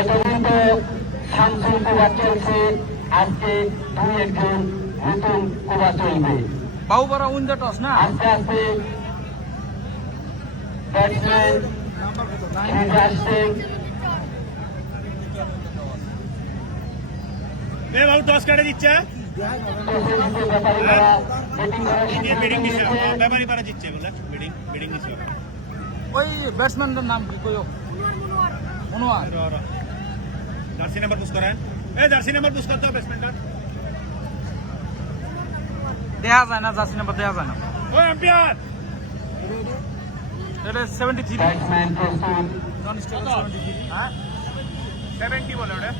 এতদিন তো শামসুল কুবা চলছে, আজকে দুই একজন নতুন কুবা চলবে। বাবুপাড়া উইন্ডো টস না আস্তে আস্তে ব্যাটসম্যান আসছে। বাবু টস কাটে দিচ্ছে ব্যাপারী পাড়া দিচ্ছে ব্যাটিং দিচ্ছে। ওই ব্যাটসম্যানটার নাম কি কইও? মনোয়ার। জার্সি নাম্বার পুশ করেন, জার্সি নাম্বার পুশ করতে হবে ব্যাটসম্যানটা। দেখা যায় না, জার্সি নাম্বার দেখা যায় না। ওই এম্পায়ার এটা 73 ব্যাটসম্যান প্রস্তুত। Non stop 73। হ্যাঁ 70 বলে ওটা।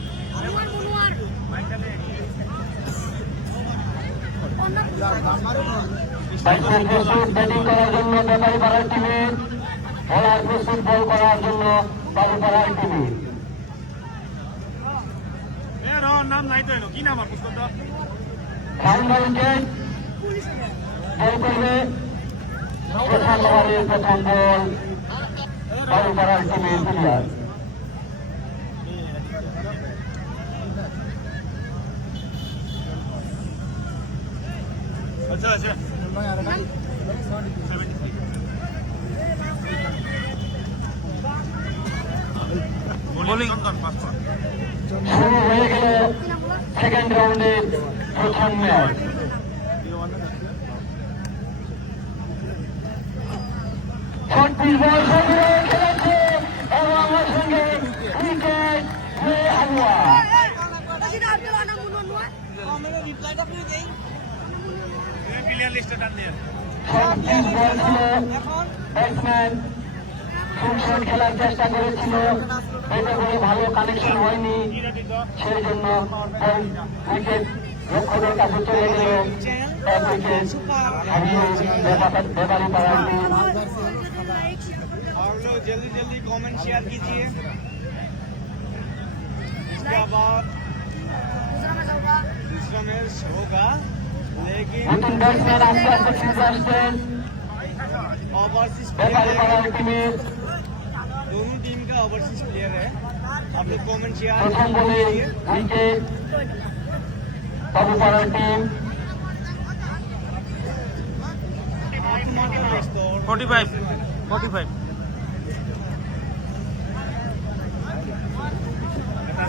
ব্যাটসম্যান প্রস্তুত ব্যাটিং করার জন্য ব্যাপারীপাড়ার টিমে, বোলার প্রস্তুত বল করার জন্য বাবুপাড়ার টিমে। নাম নাই তো এলো, কি নাম আর পুশ করতে? ফাইনাল উইকেট বল করবে প্রথম ওভারের প্রথম বল বাবুপাড়ার টিমের প্লেয়ার। আচ্ছা আচ্ছা বোলিং শুরু হয়ে গেল সেকেন্ড রাউন্ডের প্রথম ম্যাচ। ছত্রিশ বল খেলেছে এবং আমার সঙ্গে উইকেট হয়ে হালুয়া। প্লেয়ার লিস্টে টান দিয়ে 36 বল ছিল, ব্যাটসম্যান ফুলশট খেলার চেষ্টা করেছিল, এটা করে ভালো কানেকশন হয়নি, সেই জন্য উইকেট রক্ষকের কাছে চলে গেল। এক উইকেট হারিয়ে ব্যাপারী পাড়ার টিম। और लोग जल्दी जल्दी कमेंट शेयर कीजिए। इसके बाद दूसरा मैच होगा, लेकिन নতুন ব্যাটসম্যান আস্তে আস্তে ফিরে আসছেন ओवरसीज ব্যাপারী प्लेयर পাড়ার টিমে। दोनों टीम का ओवरसीज प्लेयर है। आप लोग कमेंट शेयर প্রথম বলে कीजिए। Wicket বাবুপাড়ার team. 45 45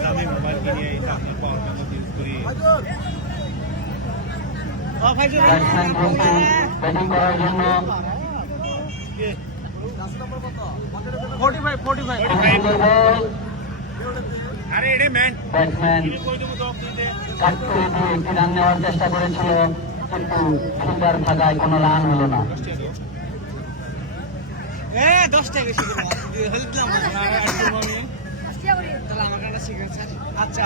दामी मोबाइल के लिए आपने पावर बैंक यूज करी। ব্যাটসম্যান প্রস্তুত ব্যাটিং করার জন্য। 45 45 সুন্দর বল, अरे एडे मैन ব্যাটসম্যান कोई तो दो दे কাট করে দিয়ে একটি রান নেওয়ার চেষ্টা করেছিল, কিন্তু ফিল্ডার থাকায় কোনো রান হলো না। 10 টাকা বেশি করে হেল্প দিলাম না তাহলে আমার কাছে সিগারেট স্যার। আচ্ছা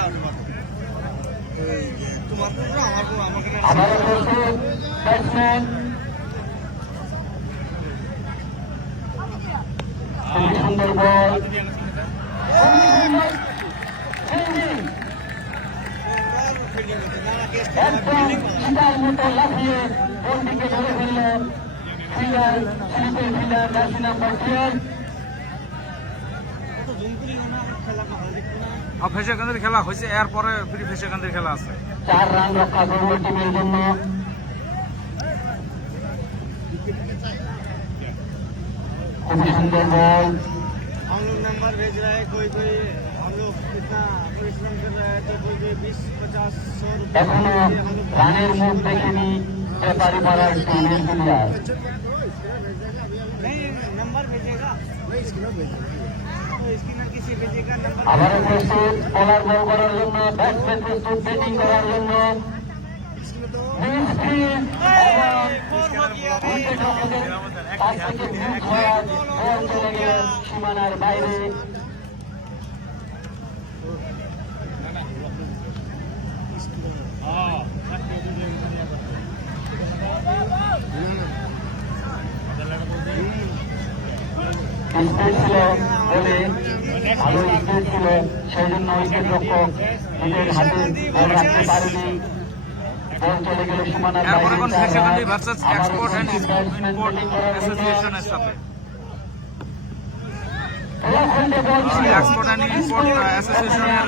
তোমার পুরো আমার কাছে আবারও প্রস্তুত ব্যাটসম্যান, খুবই সুন্দর বল, একদম সীতার মতো লাফিয়ে বলটিকে ধরে ফেলল ফিল্ডার, স্লিপের ফিল্ডার জার্সি নাম্বার 12। ফেসে কান্দের খেলা হয়েছে, এরপরে ফ্রি ফেসে কান্দের খেলা আছে। 4 রান রক্ষা করল টিমের জন্য। খুবই সুন্দর বল, हम लोग नंबर भेज रहे हैं, कोई कोई हम लोग इतना परिश्रम कर रहे हैं तो कोई कोई 20-50-100 रुपये এখনো রানের মুখ দেখেনি ব্যাপারী পাড়ার টিমের প্লেয়ার। नहीं नंबर भेजेगा तो स्पिनर किसी भेजेगा नंबर। আবারও প্রস্তুত বোলার বল করার জন্য, ব্যাটসম্যান প্রস্তুত ব্যাটিং করার জন্য। সীমানার বাইরে স্পিড ছিল বলে, ভালো স্পিড ছিল, সেই জন্য উইকেট রক্ষক নিজের হাতে বল রাখতে পারেনি। বল চলে গেল সীমানার এরপর এখন ফেসে কান্দি বাইরে। ভার্সেস এক্সপোর্ট এন্ড ইম্পোর্ট অ্যাসোসিয়েশনের সাথে। খন্ডে বল ছিল এক্সপোর্ট অ্যান্ড ইম্পোর্ট অ্যাসোসিয়েশনের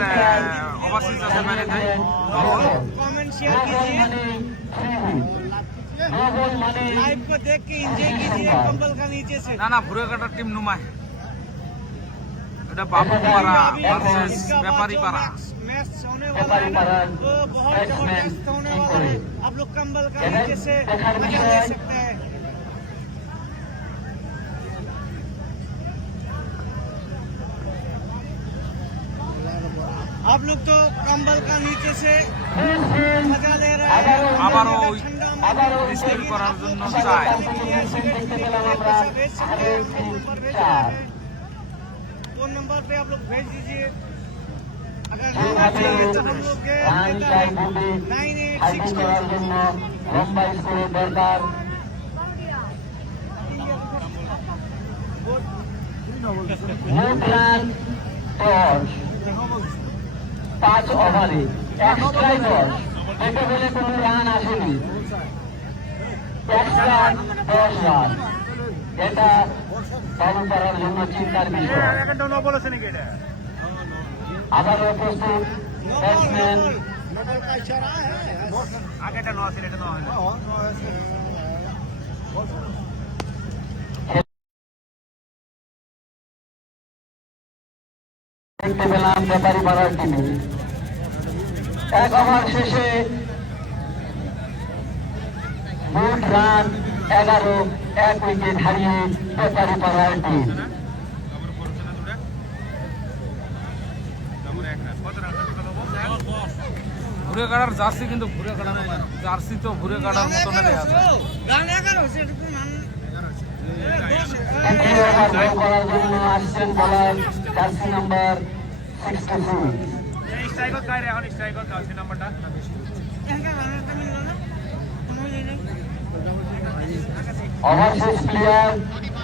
ওভারসিজ আছে ম্যানেজার कमेंट शेयर कीजिए लाइव को देख के एंजॉय कीजिए कंबल का नीचे से না না ভুরে কাটার টিম নুমায় এটা বাবু পাড়া ভার্সেস ব্যাপারী পাড়া मैच होने वाला है ना, तो बहुत जबरदस्त होने वाला है। आप लोग कंबल का नीचे से मजा ले सकते हैं। आप लोग तो कंबल का नीचे से मजा ले रहे हैं। আবারও ওই ठंडा রিস্টেল করার জন্য চায় फोन नंबर पे आप लोग भेज दीजिए। अगर लेना चाहिए तो हम लोग के 9862 করার জন্য লম্বা স্কোরের দরকার। মোট রান 10, 5 ওভারে এক্সট্রায় 10, এটা বলে কোনো রান আসেনি। এক্সট্রা 10 রান, এটা বাবু করার জন্য চিন্তার বিষয়। আবারও প্রস্তুত ব্যাটসম্যান দেখতে পেলাম ব্যাপারী পাড়ার টিমে 1 ওভার শেষে মোট রান 11, 1 উইকেট হারিয়ে ব্যাপারী পাড়ার টিম। ভুরে কাটার জার্সি কিন্তু ভুরে কাটার জার্সি তো ভুরে কাটার মতন দেখা যায় गाने करो से तो मान দ্বিতীয় ওভার বল করার জন্য আসছেন বলার জার্সি নাম্বার 62। স্ট্রাইকার কারে এখন স্ট্রাইকার জার্সি নাম্বারটা गाने का मिल रहा ना मुझे नहीं ओवरसीज प्लेयर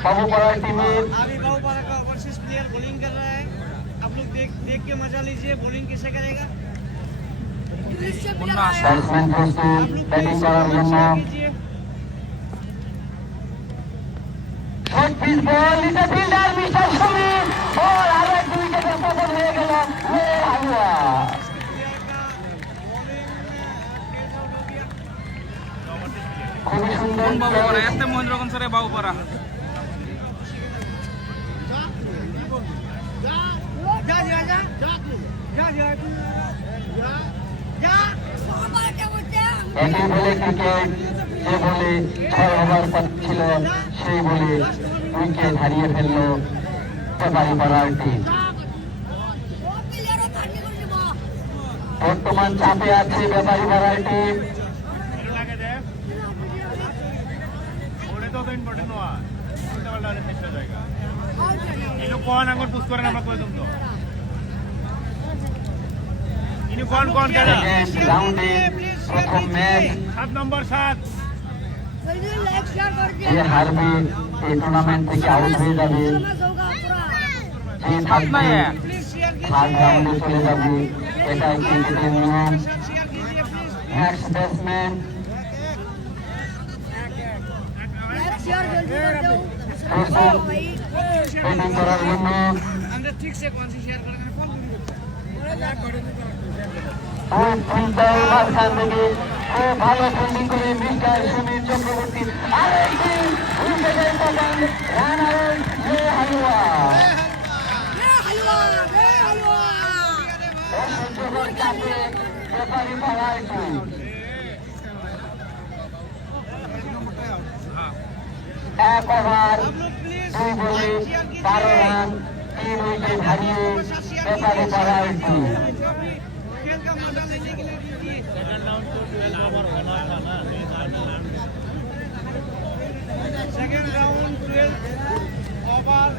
बाबू परार टीमेर अभी बाबूपारा का ओवरसीज प्लेयर बॉलिंग कर रहा है। आप लोग देख के मजा लीजिए। बॉलिंग किसे करेगा? মুন্না আসে ব্যাটসম্যান প্রস্তুত ব্যাটিং করার জন্য। कीजिए। শর্ট পিচ বল নিচে ফিল্ডার মিস্টার সুমিত বল আরো এক উইকেটের পতন হয়ে গেল। হালুয়া খুবই সুন্দর কোন বাবু পাড়া এতে মহেন্দ্রগঞ্জ রে বাবু পাড়া जा जा जा जा जा जा একই বলে ক্রিকেট, যে বলে 6 ওভার ছিল সেই বলে উইকেট হারিয়ে ফেলল ব্যাপারী পাড়ার টিম। বর্তমান চাপে আছে ব্যাপারী পাড়ার টিম। সেকেন্ড রাউন্ডে প্রথম ম্যাচ যে হারবে এই টুর্নামেন্ট থেকে আউট হয়ে যাবে, যে থাকবে प्लीज शेयर থার্ড রাউন্ডে চলে যাবে। এটাই ক্রিকেটের নিয়ম। शेयर कीजिए प्लीज। নেক্সট ব্যাটসম্যান ব্যাটিং করার জন্য अंदर ठीक से कौन सी शेयर करेंगे कौन মাঝখান থেকে খুব ভালো ফিল্ডিং করে মিস্টার সুমিত চক্রবর্তী আরেকটি উইকেটের পতন, রান আউট হালুয়া। অসহ্যকর চাপে ব্যাপারী পাড়ার টিম। এক ওভার आप लोग प्लीज 2 বলে शेयर 12 कीजिए। রান, 3 উইকেट হারিয়ে ব্যাপারী পাড়ার টিম। खेल का मजा लेने के लिए दीजिए। सेकंड राउंड 12 ओवर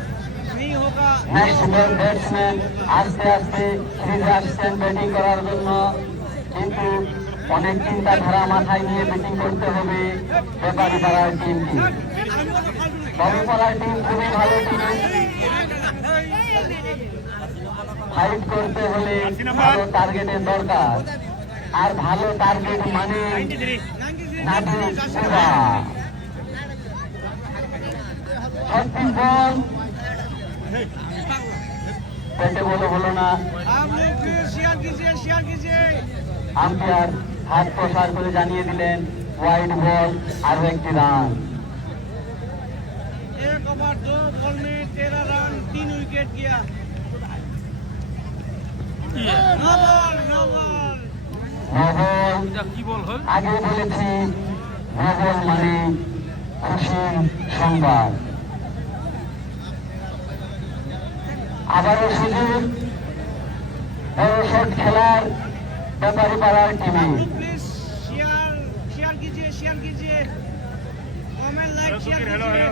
नहीं होगा। নেক্সট ব্যাটসম্যান আস্তে আস্তে সিরিজে আসছেন ব্যাটিং করার জন্য, কিন্তু অনেক চিন্তাধারা মাথায় নিয়ে ব্যাটিং করতে হবে ব্যাপারী পাড়ার টিমকে। বাবু পাড়ার টিম খুবই ভালো টিম, ফাইট করতে হলে ভালো টার্গেটের দরকার, আর ভালো টার্গেট মানে নাটু পুরা। 36 বল পেটে বলে হলো না। आप लोग फिर शेयर कीजिए আম্পায়ার হাত প্রসার করে জানিয়ে দিলেন ওয়াইড বল, আরো একটি রান। 1 ओवर 2 बॉल में 13 रन 3 विकेट किया। नो बॉल নবল, এটা কি বল হল? আগে বলেছি নবল মানে খুশির সংবাদ। আবারও সুযোগ বড় শট খেলার ব্যাপারী পাড়ার টিমে। आप लोग प्लीज शेयर कीजिए कमेंट लाइक शेयर कीजिए।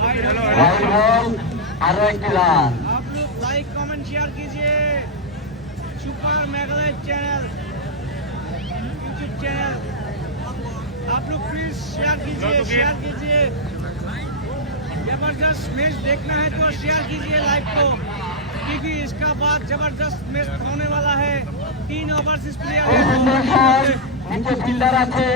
ওয়াইড বল, আরো একটি রান। आप लोग लाइक कमेंट शेयर कीजिए सुपर मेगालाइट चैनल यूट्यूब चैनल। आप लोग प्लीज शेयर कीजिए जबरदस्त मैच देखना है तो शेयर कीजिए लाइव को, क्योंकि इसका बाद जबरदस्त मैच होने वाला है। 3 ओवरसीज प्लेयर খুব সুন্দর শট, है। নিচে ফিল্ডার আছে।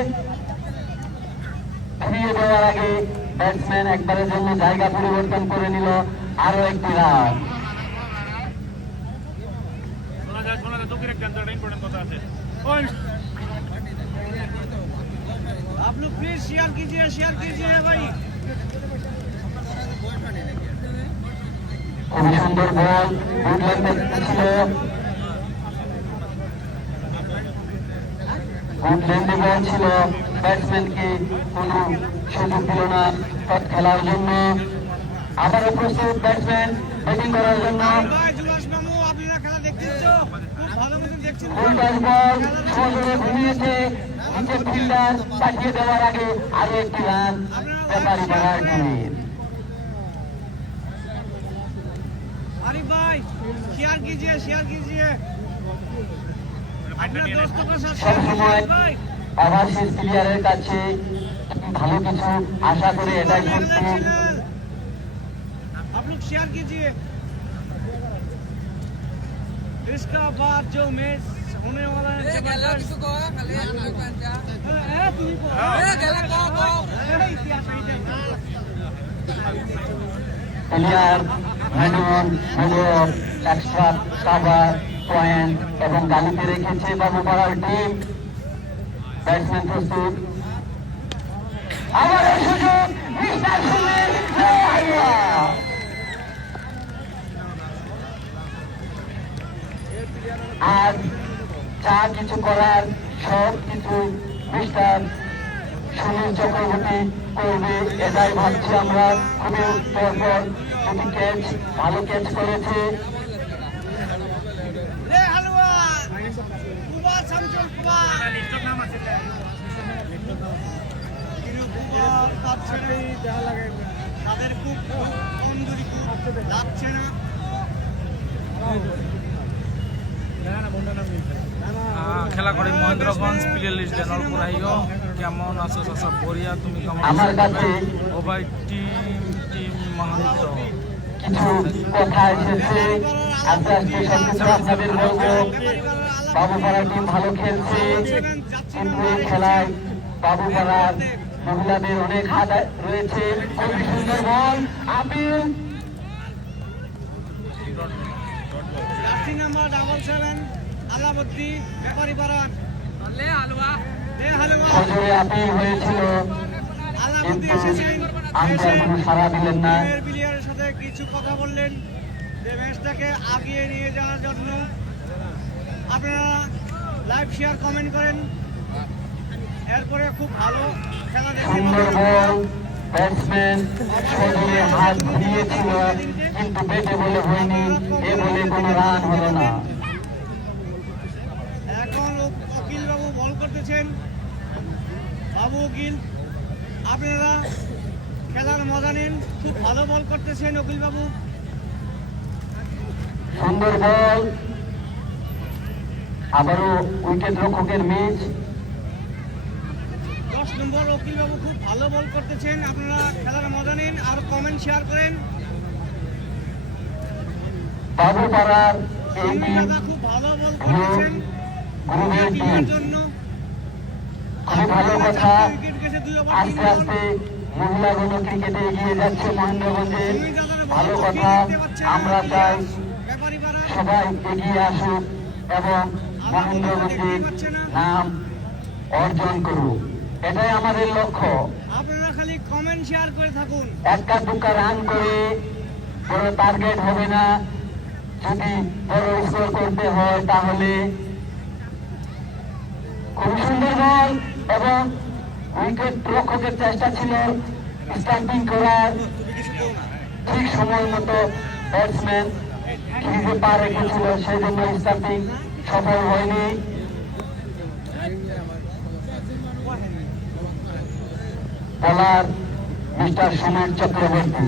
ফিরিয়ে দেওয়ার আগে ব্যাটসম্যান একবারের জন্য জায়গা পরিবর্তন করে নিল, আরো একটি রান। आप लोग प्लीज शेयर कीजिए भाई। খুবই সুন্দর বল, গুড লেন্থে ছিল, গুড লেন্থে বল ছিল। ব্যাটসম্যানকে কোনো সুযোগ দিল না শট খেলার জন্য। আবারও প্রস্তুত ব্যাটসম্যান ব্যাটিং করার জন্য। ভাই জুলাস মামু আপনারা খেলা দেখছেন তো? খুব ভালো মতো দেখছেন তো? ফুলটাস বল সজোরে ঘুমিয়েছে, নিচে ফিল্ডার পাঠিয়ে দেওয়ার আগে আরো একটি রান ব্যাপারী পাড়ার টিমের। अरे भाई शेयर कीजिए अपने दोस्तों के साथ शेयर সবসময় कीजिए भाई। ওভারসিজ প্লেয়ারের কাছে ভালো কিছু আশা করে এটাই করতে। आप लोग शेयर कीजिए। इसका बाद जो मैच होने वाला है जबरदस्त। तुम्ही को player manual major extra cover point এবং গালিতে রেখেছে বাবুপাড়ার টিম। ব্যাটসম্যান প্রস্তুত, আবার সুযোগ মিস্টার সুনীল লোহারিয়া। আর যা কিছু করার সব কিছু মিস্টার সুনীল চক্রবর্তী করবে এটাই ভাবছি আমরা। খুবই পরপর দুটি ক্যাচ, ভালো ক্যাচ করেছে। রে হালুয়া কুবা শামসুল কুবা কিন্তু কুবা পাচ্ছে না, দেখা লাগে তাদের খুব কমজোরি, খুব লাগছে না। খেলা করে মহেন্দ্রগঞ্জ প্লেয়ার লিস্ট জানার পর আইও কেমন আছো সব বড়িয়া, তুমি কেমন আমার কাছে ও ভাই টিম মহান্ত কিছু কথা এসেছে, আস্তে আস্তে সবকিছু আপনাদের বলবো। বাবুপাড়া টিম ভালো খেলছে, কিন্তু এই খেলায় বাবুপাড়ার মহিলাদের অনেক হাত রয়েছে। খুবই সুন্দর বল, আপিল জার্সি নাম্বার 77 আলাবদ্দি ব্যাপারী পাড়ার লে হালুয়া সজোরে আপিল হয়েছিল, আলাবদ্দি কিন্তু এসেছেন, আম্পায়ার কোনো সাড়া দিলেন না। প্লেয়ারের সাথে কিছু কথা বললেন যে ম্যাচটাকে আগিয়ে নিয়ে যাওয়ার জন্য। আপনারা লাইভ শেয়ার কমেন্ট করেন, এরপরে খুব ভালো খেলা দেখতে সুন্দর পাবেন। বল, ব্যাটসম্যান সজোরে হাত ঘুরিয়েছিল, কিন্তু বেটে বলে হয়নি, এ বলে কোনো রান হলো না। এখন অকিল বাবু বল করতেছেন। বাবু উকিল, আপনারা খেলার মজা নিন, খুব ভালো বল করতেছেন অকিল বাবু। সুন্দর বল, আবারও উইকেট রক্ষকের মিস। 10 নম্বর অকিল বাবু খুব ভালো বল করতেছেন, আপনারা খেলার মজা নিন আর কমেন্ট শেয়ার করেন। বাবুপাড়ার এই সিমি টিম দাদা খুব ভালো বল করতেছেন গ্রুপের টিম, টিমের জন্য। খুব ভালো কথা। উইকেট গেছে 2 ওভার 3 আস্তে রান। আস্তে মহিলাগুলো ক্রিকেটে এগিয়ে যাচ্ছে মহেন্দ্রগঞ্জে। ভালো কথা, আমরা চাই ব্যাপারীপাড়া সবাই এগিয়ে আসুক এবং মহেন্দ্রগঞ্জের নাম অর্জন করুক, এটাই আমাদের লক্ষ্য। আপনারা খালি কমেন্ট শেয়ার করে থাকুন। একটা দুটা রান করে বড় টার্গেট হবে না, যদি বড় স্কোর করতে হয় তাহলে খুব সুন্দর বল এবং উইকেট রক্ষকের চেষ্টা ছিল স্টাম্পিং করার, ঠিক সময় মতো ব্যাটসম্যান ক্রিজে পা রেখেছিল, সেই জন্য স্টাম্পিং সফল হয়নি। বলার মিস্টার সমীর চক্রবর্তী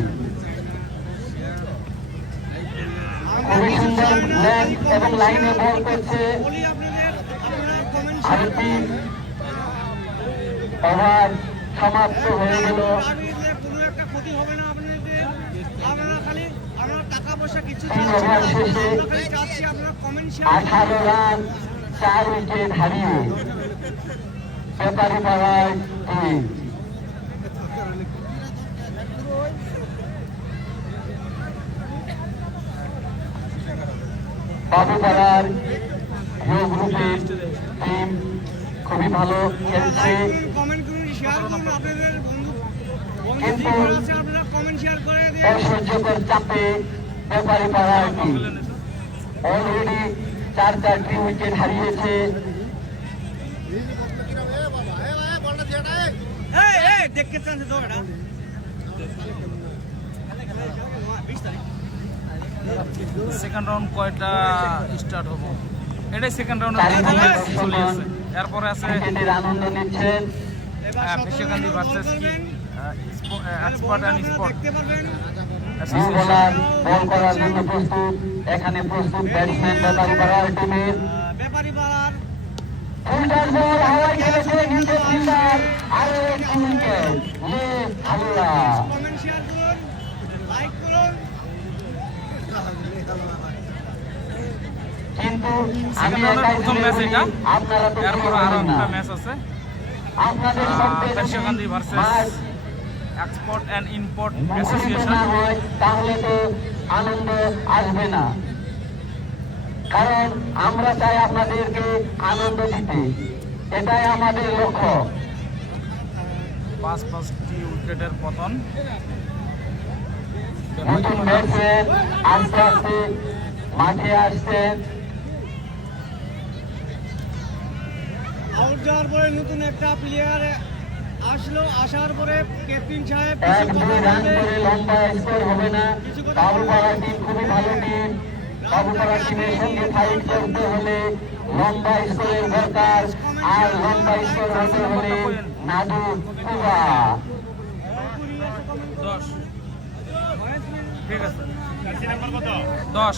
খুবই সুন্দর লেন্থ এবং লাইনে বল করছে। বলি আপনাদের, আপনারা কমেন্ট আরেকটি ওভার সমাপ্ত হয়ে গেল। কোনো একটা ক্ষতি হবে না আপনাদের। আপনারা খালি আপনারা টাকা পয়সা কিছু 3 ওভার শেষে চাচ্ছি, আপনারা কমেন্ট শেয়ার 18 রান 4 উইকেট হারিয়ে ব্যাপারীপাড়ার টিম বাবুপাড়ার গ্রুপের টিম খুবই ভালো খেলছে, কমেন্ট করুন, শেয়ার করুন। আপনাদের বন্ধু কিন্তু আছে, আপনারা কমেন্ট শেয়ার করে দিন। অসহ্যকর চাপে ব্যাপারীপাড়ার টিম অলরেডি 4-4টি উইকেট হারিয়েছে। দেখতে চান তো এটা 20 তারিখ সেকেন্ড রাউন্ড কয়টা স্টার্ট হবো? এটাই সেকেন্ড রাউন্ড চলে আসছে। এরপরে আছে ক্রিকেটের আনন্দ নিচ্ছেন। ফিশাকান্দি ভার্সেস এক্সপার্ট অ্যান্ড স্পট দেখতে পারবেন। নিউ বোলার বল করার জন্য প্রস্তুত, এখানে প্রস্তুত ব্যাটসম্যান ব্যাপারীপাড়ার টিমের। ব্যাপারীপাড়ার ফুলটার বল হাওয়ায় খেলেছে নিচের ফিল্ডার, আরো একটি উইকেট হালুয়া। কমেন্ট শেয়ার করুন, লাইক করুন। কিন্তু আমি সেকেন্ড রাউন্ডের একাই প্রথম ধরে ম্যাচ এটা। বলি, আপনারা তো এরপর বুঝতে আরো পারেন না। একটা ম্যাচ আছে, আপনাদের শব্দে যদি ফিশাকান্দি ভার্সেস মাঠ এক্সপোর্ট অ্যান্ড ইম্পোর্ট মুখরিত অ্যাসোসিয়েশন। না হয় তাহলে তো আনন্দ আসবে না, কারণ আমরা চাই আপনাদেরকে আনন্দ দিতে, এটাই আমাদের লক্ষ্য। 5টি উইকেটের পতন। নতুন ব্যাটসম্যান আস্তে আস্তে মাঠে আসছে, আউট যাওয়ার পরে নতুন একটা প্লেয়ার আসলো, আসার পরে ক্যাপ্টেন সাহেব 1-2 রান করে লম্বা স্কোর হবে না। বাবুপাড়া টিম খুবই ভালো টিম, বাবুপাড়া টিমের সঙ্গে ফাইট করতে হলে লম্বা স্কোরের দরকার, আর লম্বা স্কোর হতে হলে নাদু কুবা 10 ঠিক আছে 10 নাম্বার 10 10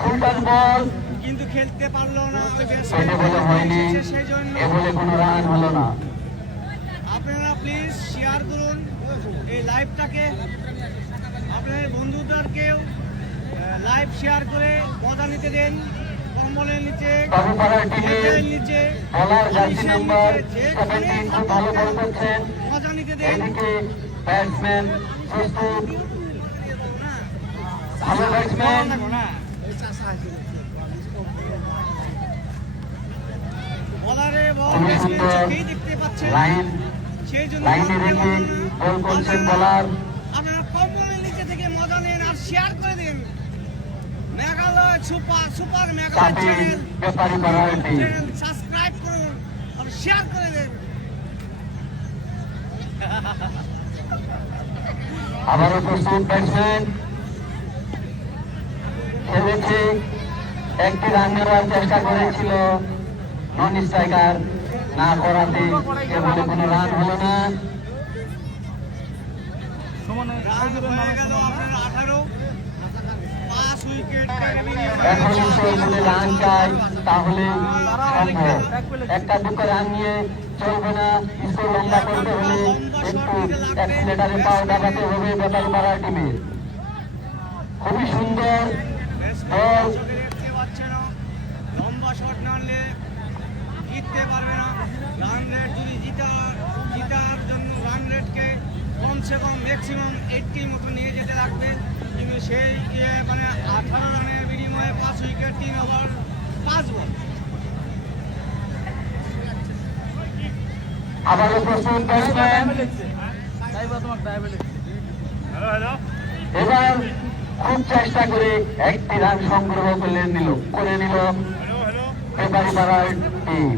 ফুলটার বল কিন্তু খেলতে পারলো না ওই সেটা বলে হয়নি, সেই জন্য এ বলে কোনো রান হলো না। আপনারা প্লিজ শেয়ার করুন এই লাইভটাকে, আপনাদের বন্ধুদেরকেও লাইভ শেয়ার করে মজা নিতে দেন। কম্বলের নিচে, বাবুপাড়ার টিমের খেতের নিচে, বলার জার্সি বালিশের নাম্বার নিচে, 17 খুব ভালো বল করছেন। মজা নিতে দেন। এদিকে ব্যাটসম্যান প্রস্তুত, ভালো ব্যাটসম্যান বলারে বল খুবই ব্যাটসম্যান সুন্দর চোখেই দেখতে পাচ্ছেন, লাইন সেই জন্য লাইনে রেখে বল করছেন বলার। আপনারা কম্বলের নিচে থেকে মজা নেন আর শেয়ার করে দিন। মেঘালয় সুপার মেঘালয় চাপে চ্যানেল ব্যাপারীপাড়ার টিম সাবস্ক্রাইব করুন আর শেয়ার করে দেন। আবারও প্রস্তুত ব্যাটসম্যান খেলেছে, একটি রান নেওয়ার চেষ্টা করেছিল নন স্ট্রাইকার, না করাতে এভাবে কোনো রান হলো না। সমানে রান হয়ে গেল আপনার 18, 5 উইকেট এখন স্কোর যদি রান চাই তাহলে সম্ভব, একটা দুটো রান নিয়ে চলবে না, স্কোর লম্বা করতে হলে একটু অ্যাক্সিলেটারে পাও দেখাতে হবে ব্যাপারীপাড়ার টিমের। খুবই সুন্দর বল, দেখতে পাচ্ছেন লম্বা শট জিততে পারবে না। রান রেট যদি জিতার জন্য রান রেটকে কমসে কম ম্যাক্সিমাম 80 মতো নিয়ে যেতে লাগবে, কিন্তু সেই মানে 18 রানের বিনিময়ে 5 উইকেট 3 ওভার 5 বল। আবারও প্রস্তুত ব্যাটসম্যান, এবার খুব চেষ্টা করে একটি রান সংগ্রহ করে নিল ব্যাপারীপাড়ার টিম।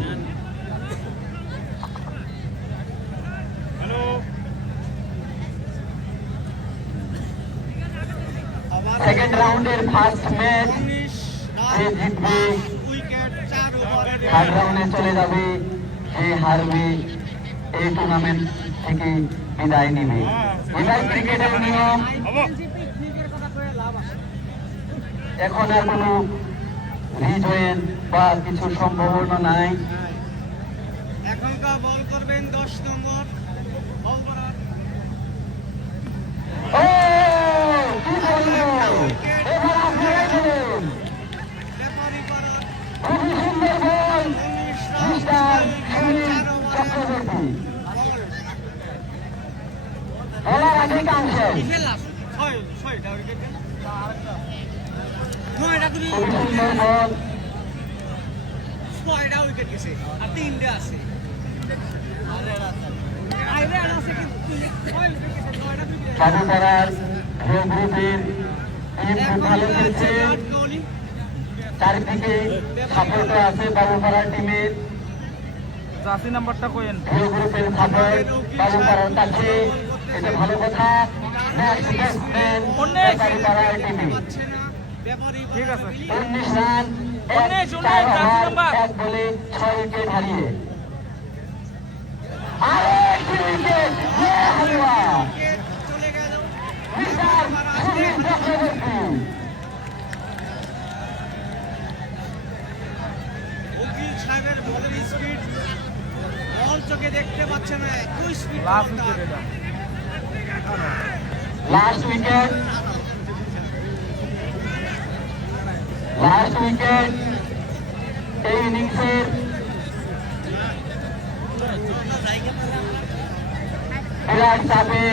সেকেন্ড রাউন্ডের ফার্স্ট ম্যাচ যে জিতবে উইকেট 4 ওভারে থার্ড রাউন্ডে চলে যাবে, যে হারবে এই টুর্নামেন্ট থেকে বিদায় নেবে। এটাই ক্রিকেটের নিয়ম। এখন আর কোনো রিজয়েন বা কিছু সম্ভাবনা নাই। এখনকার বল করবেন 10 নম্বর বল করার। ও কি বলবো, এবার আপনারা খেলেন, ব্যাপারীপাড়ার খুবই সুন্দর বল মিস্টার সুনীল চক্রবর্তী। খেলার আগে কাউন্সেল, খুবই সুন্দর বল। চারুপাড়ার গ্রুপের টিম খুব ভালো খেলছে, চারিদিকে সাপোর্ট আছে বাবুপাড়ার টিমের। জার্সি নাম্বারটা কইেন। গ্রুপের সাপোর্ট বাবুপাড়ার কাছে, এটা ভালো কথা। নেক্সট ব্যাটসম্যান বাবুপাড়ার টিমে ঠিক আছে। 19 রান, 19 জার্সি নাম্বার। 1 বলে 6 উইকেট হারিয়ে আরেকটি উইকেট। হালুয়া চলে গেল। মিস্টার সুনীল চক্রবর্তী। উকিল সাহেবের বলের স্পিড বল চোখে দেখতে পাচ্ছে না, এত স্পিড। লাস্ট উইকেট এটা। লাস্ট উইকেট, লাস্ট উইকেট এই ইনিংসের। বিরাট চাপে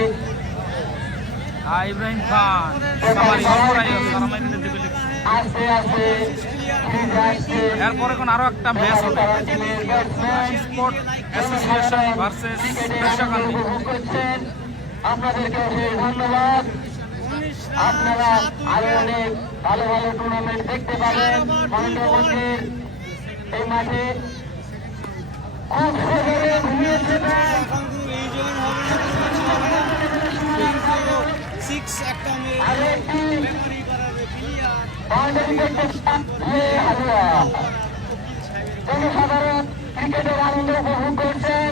ইব্রাহিম খান আস্তে আস্তে ফিরে আসছে এরপর এখন আরো একটা ম্যাচ হবে, বাবুপাড়া টিমের batsman. Sport association versus Peshakandi. উপভোগ করছেন, আপনাদেরকে অশেষ ধন্যবাদ। আপনারা আরো অনেক ভালো ভালো টুর্নামেন্ট দেখতে পাবেন মহেন্দ্রগঞ্জের এই মাঠে। খুব সহজে ঘুমিয়েছে ম্যাচ। এখন কোনো রিজন হবে না, সিক্স একটা মেরে আরেকটি ব্যাপারীপাড়ার প্লেয়ার বাউন্ডারি করতে হালুয়া। উকিল সাহেবের জনসাধারণ ক্রিকেটের আনন্দ উপভোগ করছেন।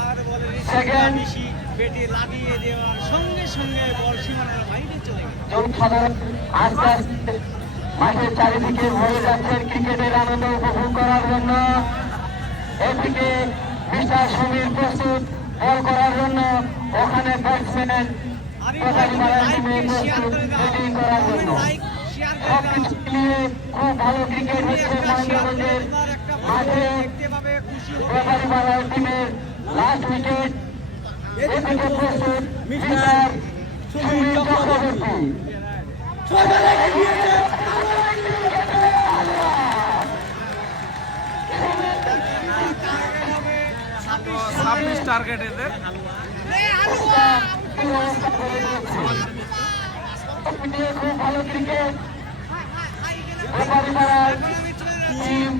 আর বলে Second. বেশি বেটে লাগিয়ে দেওয়ার সঙ্গে সঙ্গে বল সীমানার বাইরে চলে গেল। জনসাধারণ আস্তে আস্তে মাঠের চারিদিকে ভরে যাচ্ছেন ক্রিকেটের আনন্দ উপভোগ করার জন্য। এদিকে মিস্টার সমীর প্রস্তুত বল করার জন্য, ওখানে ব্যাটসম্যান বাবুপাড়ার টিমে প্রস্তুত ব্যাটিং করার জন্য। সবকিছু মিলিয়ে খুব ভালো ক্রিকেট হচ্ছে মহেন্দ্রগঞ্জের মাঠে। দেখতে পাবে, খুশি হবে। বাবুপাড়ার টিমের লাস্ট উইকেট, এদিকে প্রস্তুত মিস্টার সুনীল চক্রবর্তী। ছাব্বিশ টার্গেট এদের। খুব ভালো ক্রিকেট, বাবুপাড়ার টিম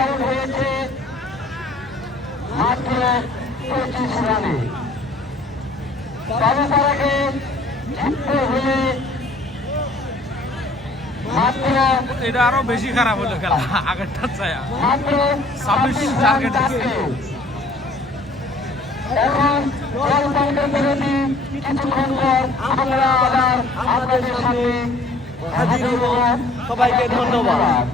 আউট হয়েছে মাত্র 25 রানে। বাবুপাড়াকে জিততে হলে মাত্র এটা আরো বেশি খারাপ হলো খেলা আগেরটার চায়া। মাত্র 26 টার্গেট আছে। এখন জল পাল্টে করে দিন, কিছুক্ষণ পর আমরা আবার আপনাদের সামনে হাজির হব। সবাইকে ধন্যবাদ।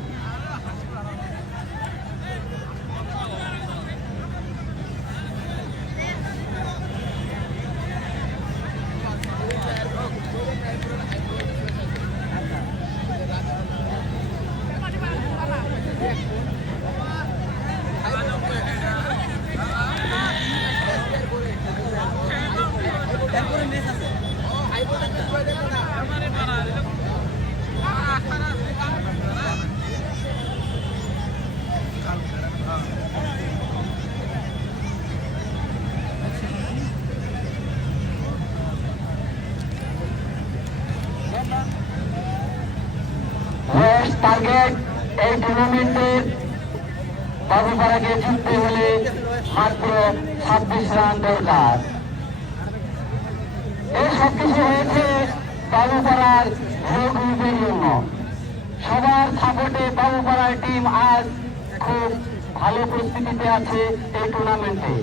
টার্গেট এই টুর্নামেন্টের বাবুপাড়াকে জিততে হলে মাত্র 26 রান দরকার। এই সবকিছু হয়েছে বাবুপাড়ার গ্রুপের জন্য। সবার সাপোর্টে বাবুপাড়ার টিম আজ খুব ভালো পরিস্থিতিতে আছে এই টুর্নামেন্টে।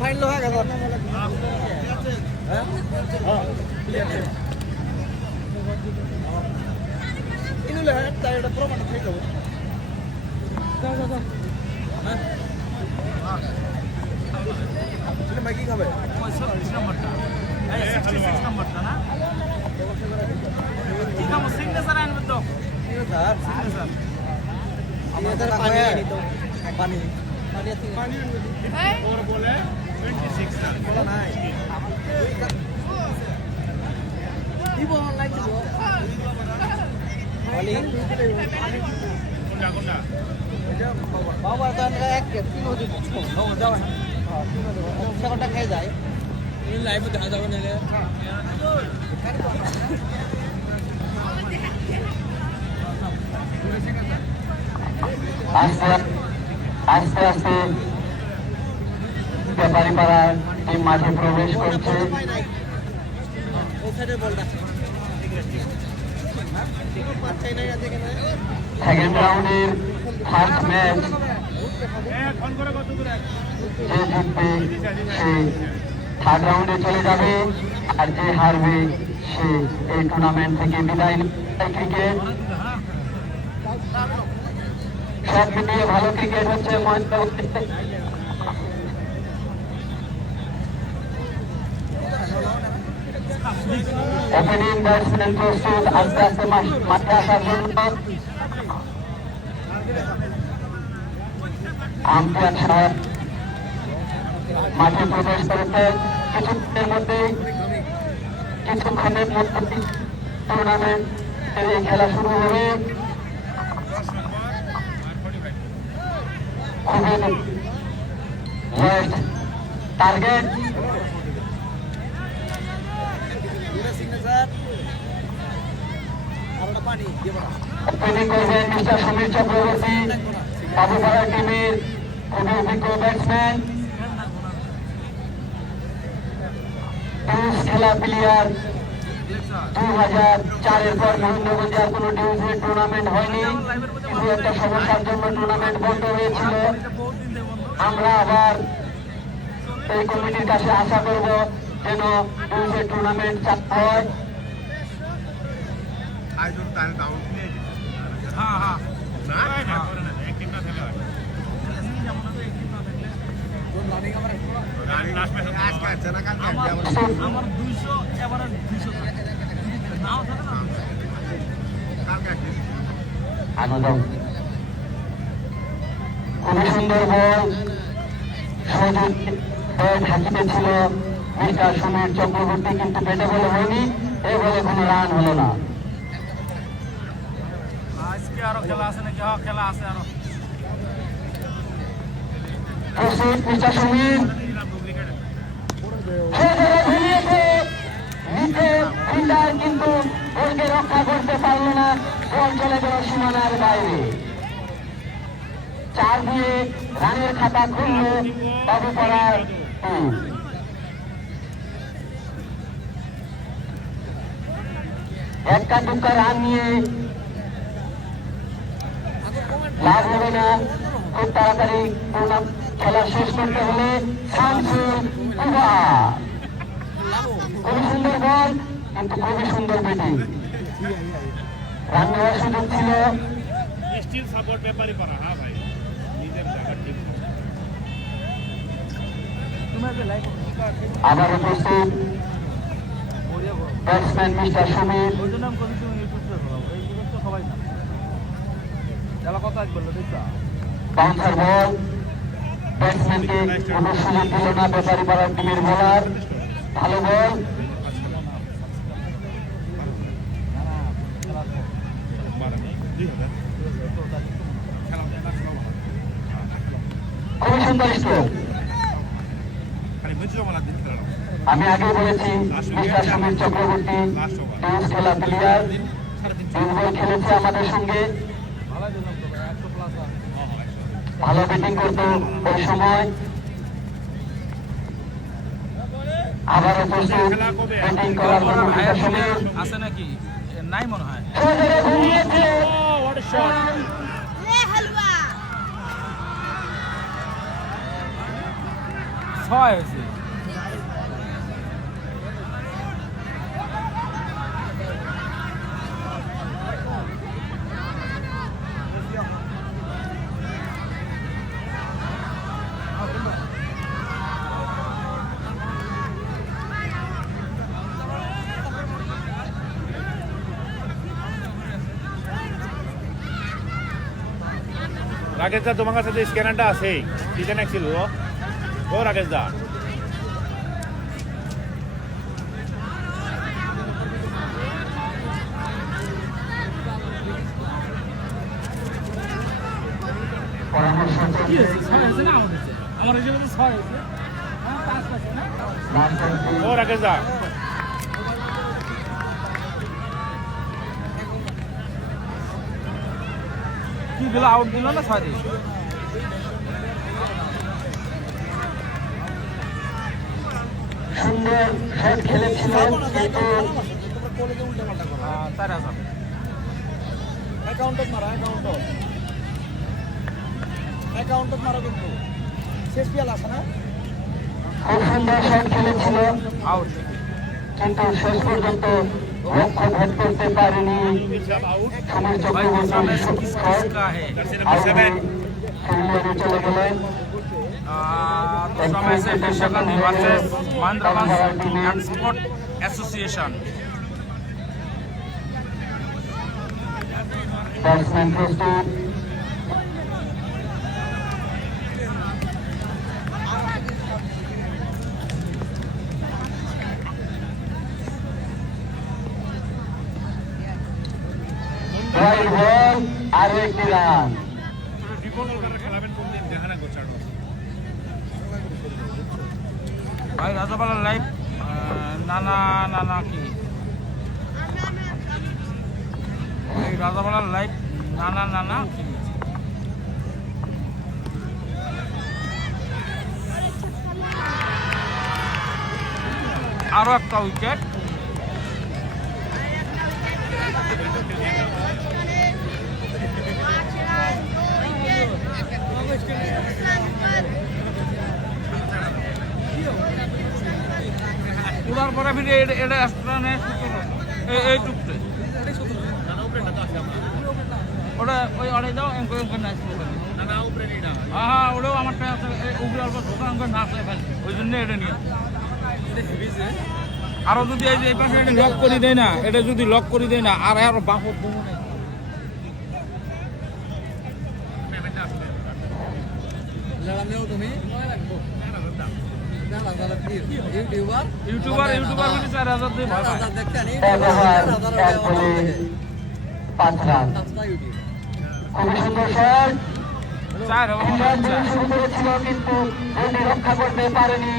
ফাইন হয়ে গেল প্রমাণ খাই দেবো কি খাবে 36 নম্বরটা 66 নম্বরটা না ঠিক আছে সিগনেচার আনবে তো সিগনেচার আমাদের পানি পানি ওর বলে 26 না বলা নাই দিব অনলাইন দিব বলি কোনটা কোনটা বাবা তো এক তিন হতে দাও দাও হ্যাঁ তিন হতে সেটা খেয়ে যায় এই লাইভে দেখা যাবে না আস্তে আস্তে আস্তে ব্যাপারীপাড়ার টিম মাঠে প্রবেশ করছে। সেকেন্ড রাউন্ডের ফার্স্ট ম্যাচ যে জিতবে সে থার্ড রাউন্ডে চলে যাবে, আর যে হারবে সে এই টুর্নামেন্ট থেকে বিদায় নেবে। ক্রিকেট সব মিলিয়ে ভালো ক্রিকেট হচ্ছে মহেন্দ্রগঞ্জে। ওপেনিং ব্যাটসম্যান প্রস্তুত আস্তে আস্তে মাঠে আসার জন্য। আম্পায়ার সাহেব মাঠে প্রবেশ করেছে। কিছুক্ষণের মধ্যে টুর্নামেন্টের এই খেলা শুরু হবে। খুবই টার্গেট ওপেনিং করবেন মিস্টার সমীর চক্রবর্তী, বাবুপাড়া টিমের খুবই অভিজ্ঞ ব্যাটসম্যান, ডিউজ খেলা প্লেয়ার। 2004-এর পর মহেন্দ্রগঞ্জে আর কোনো ডিউজের টুর্নামেন্ট হয়নি, কিছু একটা সমস্যার জন্য টুর্নামেন্ট বন্ধ হয়েছিল। আমরা আবার এই কমিটির কাছে আশা করব যেন ডিউজের টুর্নামেন্ট চালু হয়। আনন্দ খুবই সুন্দর বল সহযোগ হাঁকিয়েছিল মিস্টার সমীর চক্রবর্তী, কিন্তু ব্যাটে বলে হয়নি। এই বলে কোনো রান হলো না। আজকে আরো খেলা আছে নাকি? খেলা আছে আরো। প্রস্তুত মিস্টার সমীর, কিন্তু বলকে রক্ষা করতে পারল না, বল চলে গেল সীমানার বাইরে। 4 দিয়ে রানের খাতা খুলল বাবুপাড়ার টিম। একটা দুটা রান নিয়ে লাভ হবে না। খুব তাড়াতাড়ি খেলা শেষ করতে হলে শামসুল কুবা, খুবই সুন্দর বল কিন্তু খুবই সুন্দর ব্যাটিং। রান নেওয়ার সুযোগ ছিল। আবার উপস্থিত batsman mister Samir. Bouncer ball, ব্যাটসম্যানকে কোনো সুযোগ দিল না ব্যাপারীপাড়ার টিমের বোলার। ভালো বল, খুবই সুন্দর স্ট্রোক। আমি আগে বলেছি মিস্টার সমীর চক্রবর্তী টেনিস খেলা প্লেয়ার, ফুটবল খেলেছে আমাদের সঙ্গে, ভালো ব্যাটিং করতো ওই সময়। আবারও প্রস্তুত ব্যাটিং করার জন্য মিস্টার সমীর। আছে নাকি নাই মনে হয়। সোজা ঘুরিয়েছে। ছয় হয়েছে। রাকেশ দা, তোমার কাছে যে স্ক্যানারটা আছে কিচেন ছিল ও রাকেশ দা, পরামর্শ চলছে। ও রাকেশ দা, কি দিল, আউট দিল না ছয় দিল? সুন্দর শট খেলেছিলেন কিন্তু 4,000। অ্যাকাউন্টত মারো কিন্তু শেষ পিয়াল আছে না। খুব সুন্দর শট খেলেছিল আউট। কিন্তু শেষ পর্যন্ত লক্ষ্য ভেদ করতে পারেনি সমীর চক্রবর্তী। ফিল্ডিংয়ে চলে গেলেন। समय से देशकन वर्सेस मांद्राबाद एक्सपोर्ट एसोसिएशन। ব্যাটসম্যান প্রস্তুত। ওয়াইড বল, আরো একটি রান। খেলাবেন কোন দিন দেখা না গোছানো। भाई राजापाला लाइव नाना नाना की भाई राजापाला लाइव नाना नाना की आरो एक विकेट। উড়ার পরে ফিরে এটা স্ট্রানে এই টুকতে ওটা ওই অড়াই দাও এমকে নাচ হ্যাঁ ওটাও আমারটা আছে উপরে অল্প ছোটো নাচ ফেলছে ওই জন্য এটা নিয়ে আরো যদি এই যে এই পাশে এটা লক করে দেয় না, এটা যদি লক করে দেয় না আর আরো বাঁপর দেবো না। তুমি ইউটিউবার ইউটিউবার বলে 4,000 দিয়ে ভালো হয়। এক ওভার, এক বলে 5 রান। খুবই সুন্দর শট। 4 ইংল্যান্ড শুরু করেছিল কিন্তু গতি রক্ষা করতে পারেনি।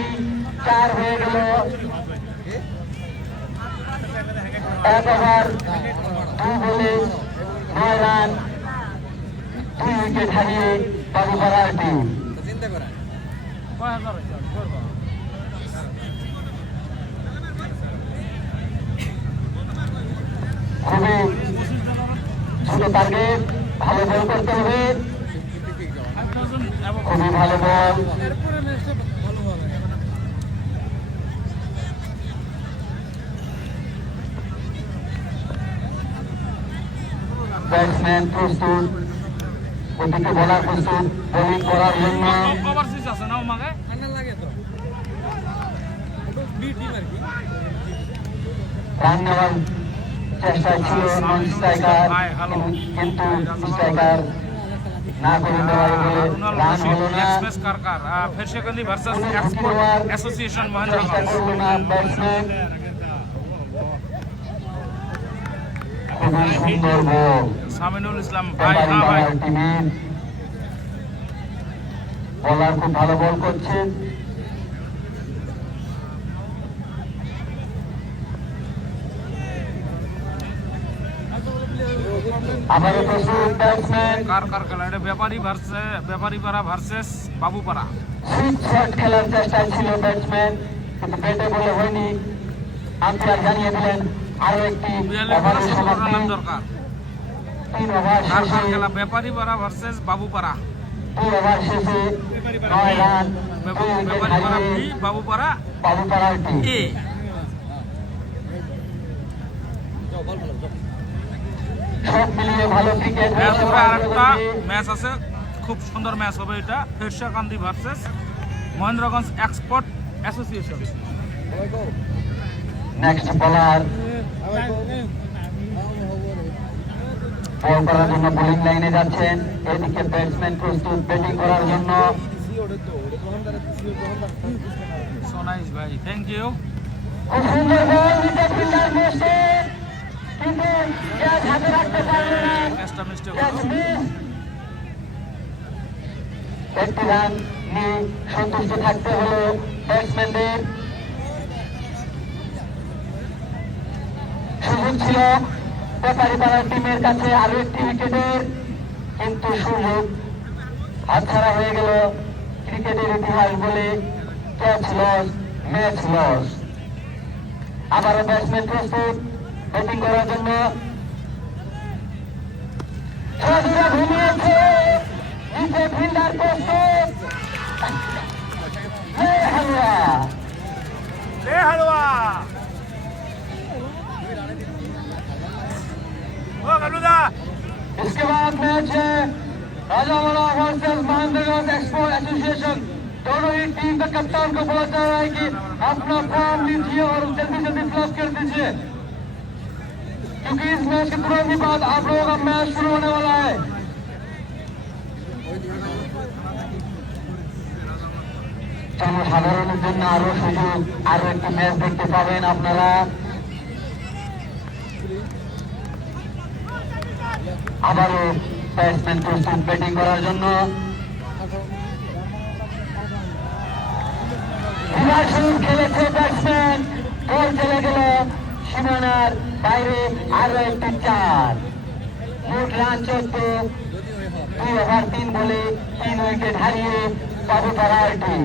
4 হয়ে গেল। এক ওভার 2 বলে 9 রান, 2 উইকেট হারিয়ে বাবুপাড়ার টিম। চিন্তা করেন খুবই ছোট টার্গেট, ভালো বল করতে হবে। খুবই ভালো বল। ব্যাটসম্যান প্রস্তুত, ওদিকে বলার প্রস্তুত বোলিং করার জন্য। ওভারসিজ আছে না আমাকে লাগে তো বি টিম আর কি রান নেওয়ার চেষ্টায় ছিল নন স্ট্রাইকার, কিন্তু স্ট্রাইকার না করে দেওয়ার ফলে রান হলো না। ফেরশেকান্দি ভার্সেস এক্সপোর্ট অ্যাসোসিয়েশন চেষ্টা মহেন্দ্রগঞ্জ। করলো না ব্যাটসম্যান। খুবই সুন্দর বল সামিনুল ইসলাম ভাই। হ্যাঁ ভাই, ব্যাপারী টিমের বলার খুব ভালো বল করছেন। আবারও প্রস্তুত ব্যাটসম্যান। কার কার খেলা এটা? Beparipara versus Babupara. Sweet shot খেলার চেষ্টায় ছিল ব্যাটসম্যান, কিন্তু ব্যাটে বলে হয়নি। আম্পায়ার জানিয়ে দিলেন আরো একটি ওভারের 17 রান সমাপ্তি। দরকার। 3 ওভার কার কার শেষে খেলা? ব্যাপারীপাড়া ভার্সেস বাবুপাড়া। 2 ওভার শেষে 9 রান, 2 উইকেট ব্যাপারীপাড়া হারিয়ে বি, বাবুপাড়া বাবুপাড়ার টিম। এ। সব মিলিয়ে ভালো ক্রিকেট হয়েছে এরপরে আরেকটা মহেন্দ্রগঞ্জে। ম্যাচ আছে, খুব সুন্দর ম্যাচ হবে এটা। Fershekandi versus Mahendraganj export association. Next বলার বল করার জন্য বোলিং লাইনে যাচ্ছেন। এদিকে ব্যাটসম্যান প্রস্তুত ব্যাটিং করার জন্য। সোনাইস ভাই, থ্যাংক ইউ। খুব সুন্দর বল, উইকেট ফিল্ডার বসে, কিন্তু ক্যাচ হাতে রাখতে পারল না। ম্যাচটা মিস্টেক ক্যাচ হলো। মিস। একটি রান নিয়ে সন্তুষ্ট থাকতে হলো ব্যাটসম্যানদের। সুযোগ ছিল ব্যাপারীপাড়ার টিমের কাছে আরো একটি উইকেটের, কিন্তু সুযোগ হাতছাড়া হয়ে গেল। ক্রিকেটের ইতিহাস বলে ক্যাচ লস, ম্যাচ লস। আবারও ব্যাটসম্যান প্রস্তুত ব্যাটিং করার জন্য। খেলাধুলা ঘুমিয়েছে, উইকেট ফিল্ডার প্রস্তুত। হালুয়া হালুয়া ও গালুদা। इसके बाद मैच है Rajawala versus Mahendraganj export association. दोनों ही टीम का कप्तान को बोला जा रहा है कि अपना फॉर्म लीजिए और जल्दी जल्दी फ्लश कर दीजिए, क्योंकि इस मैच के तुरंत ही बाद आप लोगों का मैच शुरू होने वाला है। জনসাধারণের জন্য আরো সুযোগ, আরো একটি ম্যাচ দেখতে পাবেন আপনারা। আবারও ব্যাটসম্যান প্রস্তুত ব্যাটিং করার জন্য। খেলেছে ব্যাটসম্যান, বল চলে গেল সীমানার বাইরে। আরো একটি 4, মোট রান 14। 2 ওভার 3 বলে 3 উইকেট হারিয়ে বাবুপাড়ার টিম।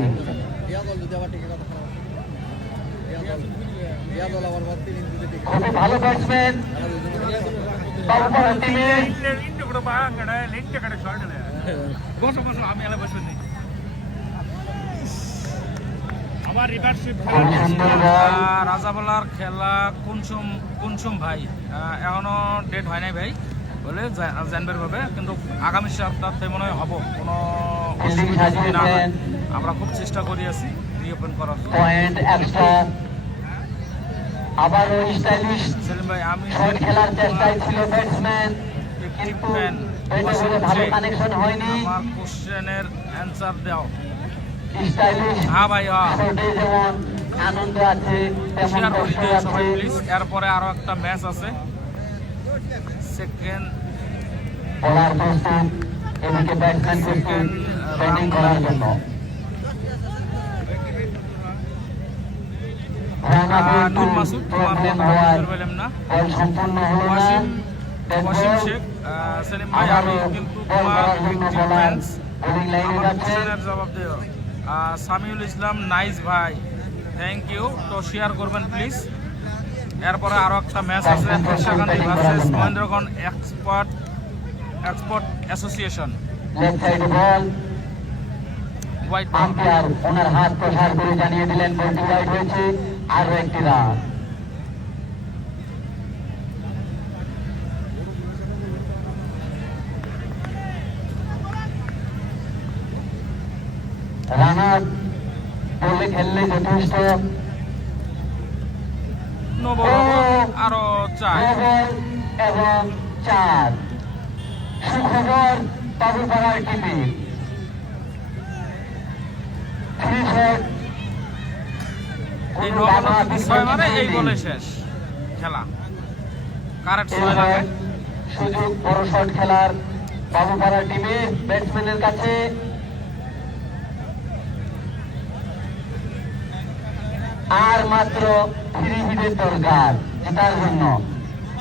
খুবই ভালো ব্যাটসম্যান বাবুপাড়ার টিমের। বসো বসো, আমি এলা বসে নেই। আমার রিভার্সিপ খুব সুন্দর বল। রাজাবালার খেলা কুনসুম ভাই এখনো ডেট হয় নাই ভাই, বলে জানবার ভাবে, কিন্তু আগামী সপ্তাহে মনে হয় হবো। কোনো ফিল্ডিং অসুবিধা না হয়। সাজিয়েছেন, আমরা খুব চেষ্টা করি আছি রিওপেন করার জন্য। Point extra. আবারও স্টাইলিশ সেলিম ভাই, আমি শট খেলার চেষ্টায় ছিল ব্যাটসম্যান, কিন্তু ব্যাটে বলে ভালো কানেকশন হয়নি। আমার কোশ্চেনের অ্যান্সার দাও। স্টাইলিশ হ্যাঁ ভাই, হ্যাঁ শটে যেমন আনন্দ আছে তেমন শেয়ার করে কষ্ট দিও আছে। সবাই প্লিজ। এরপরে আরো একটা ম্যাচ আছে, সেকেন্ড বলার প্রস্তুত, এদিকে ব্যাটসম্যান প্রস্তুত ব্যাটিং করার জন্য। নূর মাসুদ, প্রবলেম হওয়ায় পেলাম না। বল সম্পূর্ণ হলো না। ওয়াসিম শেখ, সেলিম ভাই, আমি কিন্তু বল তোমার করার জন্য বলার বোলিং লাইনে আমার যাচ্ছে। কোশ্চেনের জবাব দিও। সামিউল ইসলাম নাইস ভাই, থ্যাংক ইউ। তো শেয়ার করবেন প্লিজ। এরপরে আরো একটা ম্যাচ আছে, Fershekandi versus Mahendraganj export association. Left side ball, white ball. Umpire ওনার হাত প্রসার করে জানিয়ে দিলেন বলটি রাইট হয়েছে। আরো একটি রান। রানার বলে খেললে যথেষ্ট। No ball. আরো চাই ডবল এবং 4। সুখবর বাবুপাড়ার টিমের। 3 শট। এই নবান্ন যদি 6 মারে এই বলে শেষ খেলা। কারেক্ট 6 লাগে। সুযোগ বড় শট খেলার বাবুপাড়া টিমের ব্যাটসম্যানের কাছে। আর মাত্র 3 হিটের দরকার জেতার জন্য।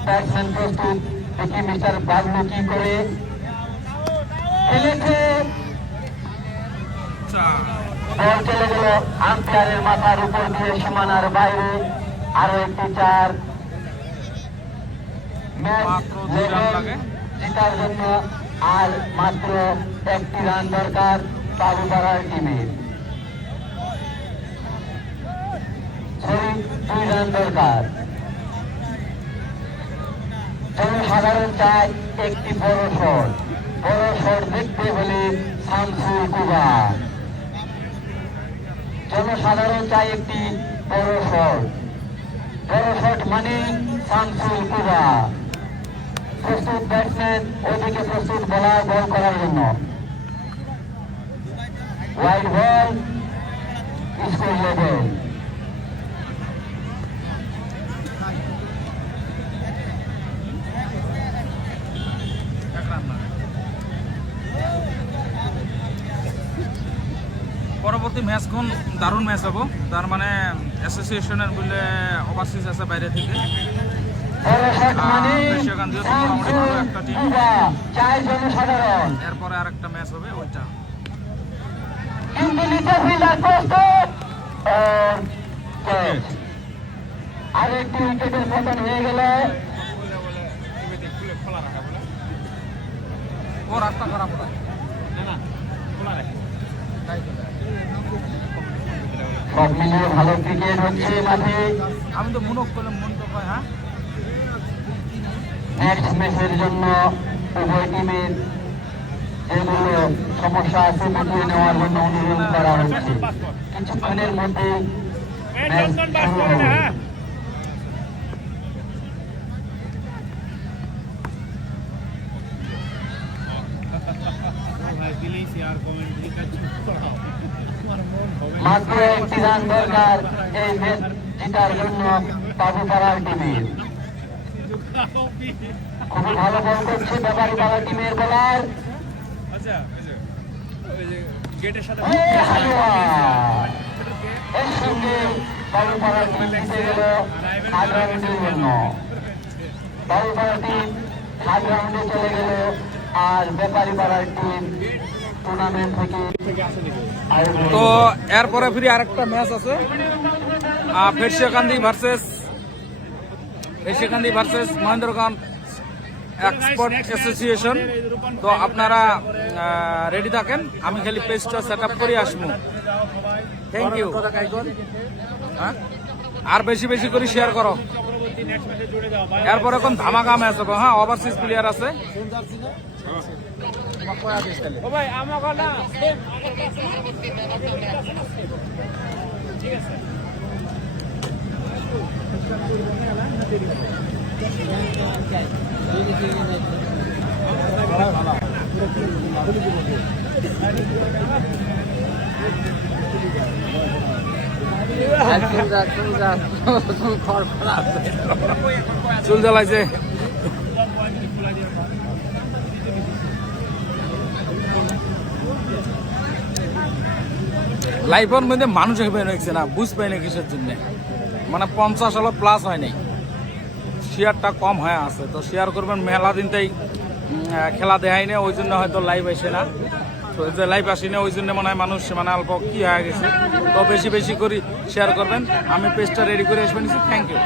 ব্যাটসম্যান প্রস্তুত। দেখি মিস্টার বাবলু কি করে খেলেছে। বল চলে গেল আম্পায়ারের মাথার উপর দিয়ে সীমানার বাইরে। আরো একটি 4। ম্যাচ মাত্র 2 রান লাগে। জেতার জন্য আর মাত্র 1টি রান দরকার বাবুপাড়ার টিমের। 2 রান দরকার। জনসাধারণ চায় একটি বড় শট। বড় শট দেখতে হলে শামসুল কুবা। জনসাধারণ চায় একটি বড় শট। বড় শট মানে শামসুল কুবা। প্রস্তুত ব্যাটসম্যান, ওইদিকে প্রস্তুত বোলার বল করার জন্য। Wide ball, score level. পরবর্তী ম্যাচখন দারুণ ম্যাচ হবো। তার মানে অ্যাসোসিয়েশনের বলে ওভারসিজ আছে বাইরে থেকে। এশিয়াকান্দিও মোটামুটি ভালো একটা টিম। এরপরে আর একটা ম্যাচ হবে ওইটা। আরেকটি উইকেটের পতন হয়ে গেল। ও রাস্তা খারাপ ওটা। সব মিলিয়ে ভালো ক্রিকেট হচ্ছে মাঠে। আমি তো মনে করলাম মন তো হয়। হ্যাঁ, নেক্সট ম্যাচের জন্য উভয় টিমের যেগুলো সমস্যা আছে মিটিয়ে নেওয়ার জন্য অনুরোধ করা হচ্ছে। কিছুক্ষণের মধ্যে ম্যাচ শুরু হবে। মাত্র 1টি রান দরকার এই ম্যাচ জেতার জন্য বাবুপাড়ার টিমের। খুবই ভালো বল করছে ব্যাপারীপাড়া টিমের বোলার। এর সঙ্গে বাবুপাড়ার টিম জিতে গেল 7 রাউন্ডের জন্য। বাবুপাড়া টিম 7 রাউন্ডে চলে গেল। আর ব্যাপারীপাড়ার টিম টুর্নামেন্ট থেকে তো এরপরে ফিরে আরেকটা ম্যাচ আছে ফেরশিয়াকান্দি ভার্সেস মহেন্দ্রগঞ্জ এক্সপোর্ট অ্যাসোসিয়েশন। তো আপনারা রেডি থাকেন, আমি খালি পেজটা সেট আপ করে আসবো। Thank you. হ্যাঁ, আর বেশি বেশি করে শেয়ার করো। এরপর এখন ধামাকা ম্যাচ হবে। হ্যাঁ, ওভারসিজ প্লেয়ার আছে। চুল জ্বালাইছে। লাইফের মধ্যে মানুষ হয়েছে না, বুঝ পাই না কিসের জন্য। মানে 50 হলো প্লাস হয় নাই, শেয়ারটা কম হয়ে আছে। তো শেয়ার করবেন, মেলা দিনটাই খেলা দেখাই না, ওই জন্য হয়তো লাইভ আসে না। তো যে লাইভ আসি না ওই জন্য মনে হয় মানুষ মানে অল্প কি হয়ে গেছে। তো বেশি বেশি করে শেয়ার করবেন। আমি পেজটা রেডি করে আসবেন। Thank you.